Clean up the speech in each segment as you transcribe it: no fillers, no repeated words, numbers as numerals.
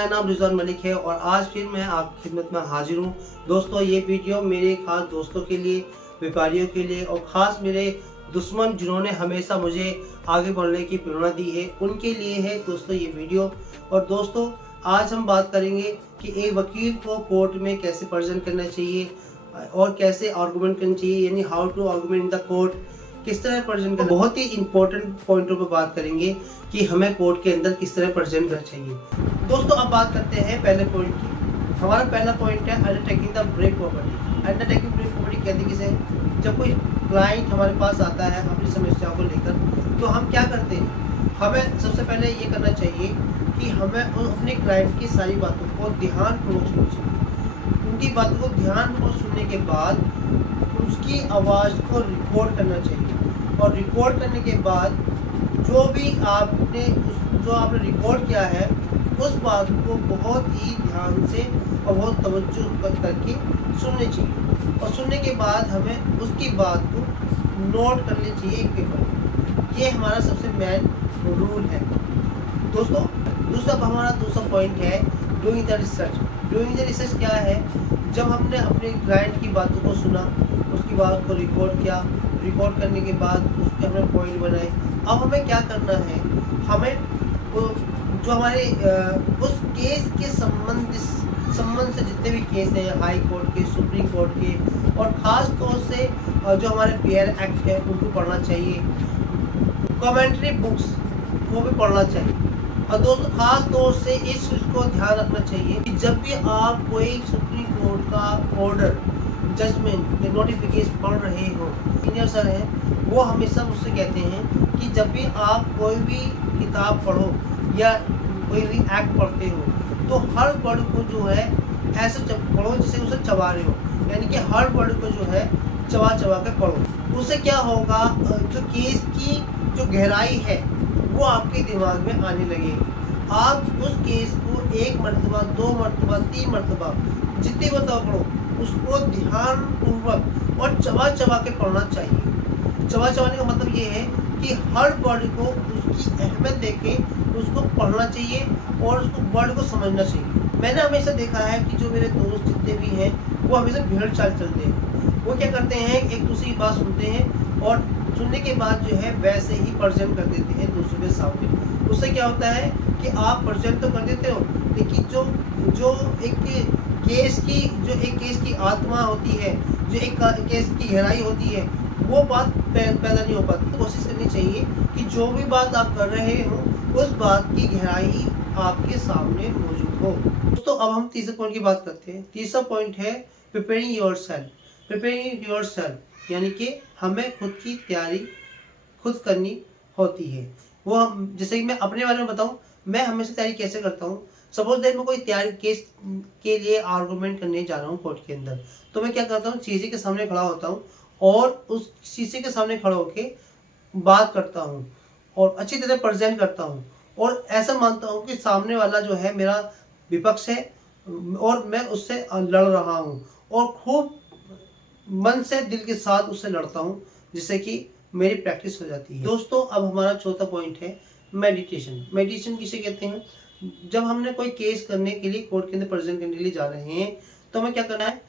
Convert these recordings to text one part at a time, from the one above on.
मेरा नाम रिजवान मलिक है और आज फिर मैं आपकी खिदमत में हाजिर हूँ। दोस्तों, ये वीडियो मेरे खास दोस्तों के लिए, व्यापारियों के लिए और ख़ास मेरे दुश्मन जिन्होंने हमेशा मुझे आगे बढ़ने की प्रेरणा दी है, उनके लिए है दोस्तों ये वीडियो। और दोस्तों, आज हम बात करेंगे कि एक वकील को कोर्ट में कैसे प्रेजेंट करना चाहिए और कैसे आर्गूमेंट करनी चाहिए, यानी how to argument in the court, किस तरह प्रेजेंट करना। बहुत ही इंपॉर्टेंट पॉइंटों पर बात करेंगे कि हमें कोर्ट के अंदर किस तरह प्रेजेंट करना चाहिए। दोस्तों, अब बात करते हैं पहले पॉइंट की। हमारा पहला पॉइंट है undertaking the break property. Undertaking break property कहते किसे है? जब कोई क्लाइंट हमारे पास आता है अपनी समस्याओं को लेकर, तो हम क्या करते हैं? हमें सबसे पहले ये करना चाहिए कि हमें अपने क्लाइंट की सारी बातों को ध्यानपूर्वक सुनना चाहिए। उनकी बातों को ध्यानपूर्वक सुनने के बाद उसकी आवाज़ को रिकॉर्ड करना चाहिए और रिकॉर्ड करने के बाद जो आपने रिकॉर्ड किया है उस बात को बहुत ही ध्यान से और बहुत तवज्जो करके सुननी चाहिए। और सुनने के बाद हमें उसकी बात को नोट कर लेनी चाहिए एक पेपर में। ये हमारा सबसे मेन रूल है दोस्तों। हमारा दूसरा पॉइंट है doing the research. Doing the research क्या है? जब हमने अपने क्लाइंट की बातों को सुना, उसकी बात को रिकॉर्ड किया, रिकॉर्ड करने के बाद उसके हमने पॉइंट बनाए। अब हमें क्या करना है? हमें जो हमारे उस केस के संबंध से जितने भी केस हैं, हाई कोर्ट के, सुप्रीम कोर्ट के, और ख़ास तौर से जो हमारे पेयर एक्ट है उनको पढ़ना चाहिए। कमेंट्री बुक्स वो भी पढ़ना चाहिए। और दोस्तों, ख़ास तौर से इस चीज़ को ध्यान रखना चाहिए कि जब भी आप कोई सुप्रीम कोर्ट का ऑर्डर, जजमेंट, नोटिफिकेशन पढ़ रहे हो, सीनियर सर हैं वो हमेशा मुझसे कहते हैं कि जब भी आप कोई भी किताब पढ़ो या कोई भी एक्ट पढ़ते हो तो हर वर्ड को जो है ऐसे पढ़ो जिसे उसे चबा रहे हो, यानी कि हर वर्ड को जो है चबा के पढ़ो। उससे क्या होगा? जो केस की जो गहराई है वो आपके दिमाग में आने लगेगी। आप उस केस को 1 मरतबा, 2 मरतबा, 3 मरतबा, जितनी मरतबा पढ़ो उसको ध्यानपूर्वक और चबा के पढ़ना चाहिए। चबाने का मतलब ये है कि हर वर्ड को उसकी अहमियत देके उसको पढ़ना चाहिए और उसको वर्ड को समझना चाहिए। मैंने हमेशा देखा है कि जो मेरे दोस्त जितने भी हैं वो हमेशा भेड़ चाल चलते हैं। वो क्या करते हैं? एक दूसरे की बात सुनते हैं और सुनने के बाद जो है वैसे ही प्रेजेंट कर देते हैं दूसरे के सामने। उससे क्या होता है कि आप प्रेजेंट तो कर देते हो, लेकिन जो एक केस की आत्मा होती है, जो एक केस की गहराई होती है, वो बात पैदा नहीं हो पाती। कोशिश करनी चाहिए कि जो भी बात आप कर रहे हो उस बात की गहराई आपके सामने मौजूद हो। दोस्तों, अब हम तीसरे पॉइंट की बात करते हैं। तीसरा पॉइंट है प्रिपेयरिंग योरसेल्फ। प्रिपेयरिंग योरसेल्फ यानी कि हमें खुद की तैयारी खुद करनी होती है। वो हम, जैसे कि मैं अपने बारे में बताऊं, मैं हमेशा तैयारी कैसे करता हूं। सपोज दैट मैं कोई तैयारी केस के लिए आर्गूमेंट करने जा रहा हूं कोर्ट के अंदर, तो मैं क्या करता हूं? शीशे के सामने खड़ा होता हूं और उस शीशे के सामने खड़ा होके बात करता हूं और अच्छी तरह प्रेजेंट करता हूं और ऐसा मानता हूं कि सामने वाला जो है मेरा विपक्ष है और मैं उससे लड़ रहा हूं और खूब मन से, दिल के साथ उससे लड़ता हूं, जिससे कि मेरी प्रैक्टिस हो जाती है। दोस्तों, अब हमारा चौथा पॉइंट है मेडिटेशन। मेडिटेशन किसे कहते हैं? जब हमने कोई केस करने के लिए कोर्ट के अंदर प्रेजेंट करने के लिए जा रहे हैं तो हमें क्या करना है?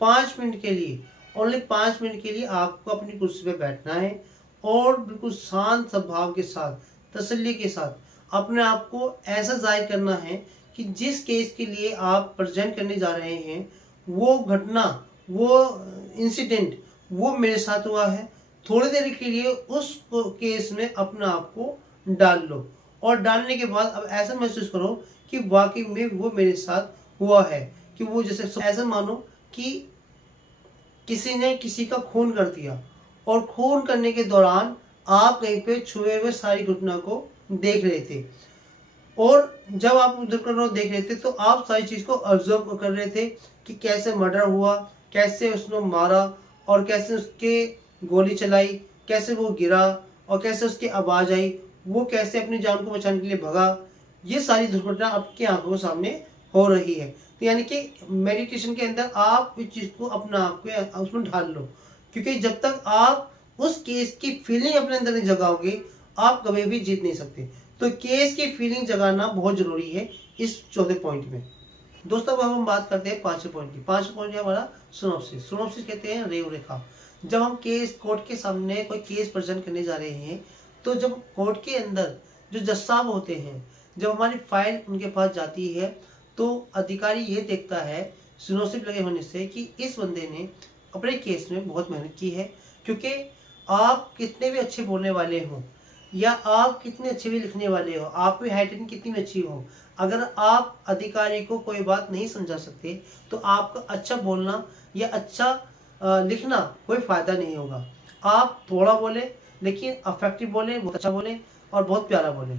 5 मिनट के लिए, ओनली 5 मिनट के लिए आपको अपनी कुर्सी पे बैठना है और बिल्कुल शांत स्वभाव के साथ, तसल्ली के साथ अपने आप को ऐसा जाहिर करना है कि जिस केस के लिए आप प्रेजेंट करने जा रहे हैं वो घटना, वो इंसिडेंट, वो मेरे साथ हुआ है। थोड़ी देर के लिए उस केस में अपने आप को डाल लो और डालने के बाद अब ऐसा महसूस करो कि वाकई में वो मेरे साथ हुआ है। कि वो जैसे ऐसा मानो कि किसी ने किसी का खून कर दिया और खून करने के दौरान आप कहीं पे छुए हुए सारी घटना को देख रहे थे और जब आप उस घटना को देख रहे थे तो आप सारी चीज़ को ऑब्जर्व कर रहे थे कि कैसे मर्डर हुआ, कैसे उसने मारा और कैसे उसके गोली चलाई, कैसे वो गिरा और कैसे उसकी आवाज़ आई, वो कैसे अपनी जान को बचाने के लिए भगा। ये सारी दुर्घटना आपकी आंखों के सामने हो रही है। तो यानी कि मेडिटेशन के अंदर आप इस चीज़ को अपना आप को उसमें ढाल लो, क्योंकि जब तक आप उस केस की फीलिंग अपने अंदर नहीं जगाओगे आप कभी भी जीत नहीं सकते। तो केस की फीलिंग जगाना बहुत ज़रूरी है। इस चौथे पॉइंट में। दोस्तों अब हम बात करते हैं पांचवें पॉइंट की। पांचवें पॉइंट है हमारा सिनॉप्सिस। सिनॉप्सिस कहते हैं रेखा। जब हम कोर्ट के सामने कोई केस प्रेजेंट करने जा रहे हैं, तो जब कोर्ट के अंदर जो जज साहब होते हैं, जब हमारी फाइल उनके पास जाती है, तो अधिकारी ये देखता है सिनॉप्सिस लगे होने से कि इस बंदे ने अपने केस में बहुत मेहनत की है। क्योंकि आप कितने भी अच्छे बोलने वाले हों या आप कितने अच्छे भी लिखने वाले हो, आपकी हैंडराइटिंग कितनी भी अच्छी हो, अगर आप अधिकारी को कोई बात नहीं समझा सकते तो आपका अच्छा बोलना या अच्छा लिखना कोई फ़ायदा नहीं होगा। आप थोड़ा बोले लेकिन अफेक्टिव बोले, बहुत अच्छा बोले और बहुत प्यारा बोले।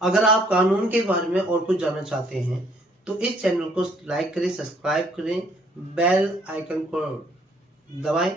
अगर आप कानून के बारे में और कुछ जानना चाहते हैं तो इस चैनल को लाइक करें, सब्सक्राइब करें, बेल आइकन को दबाएं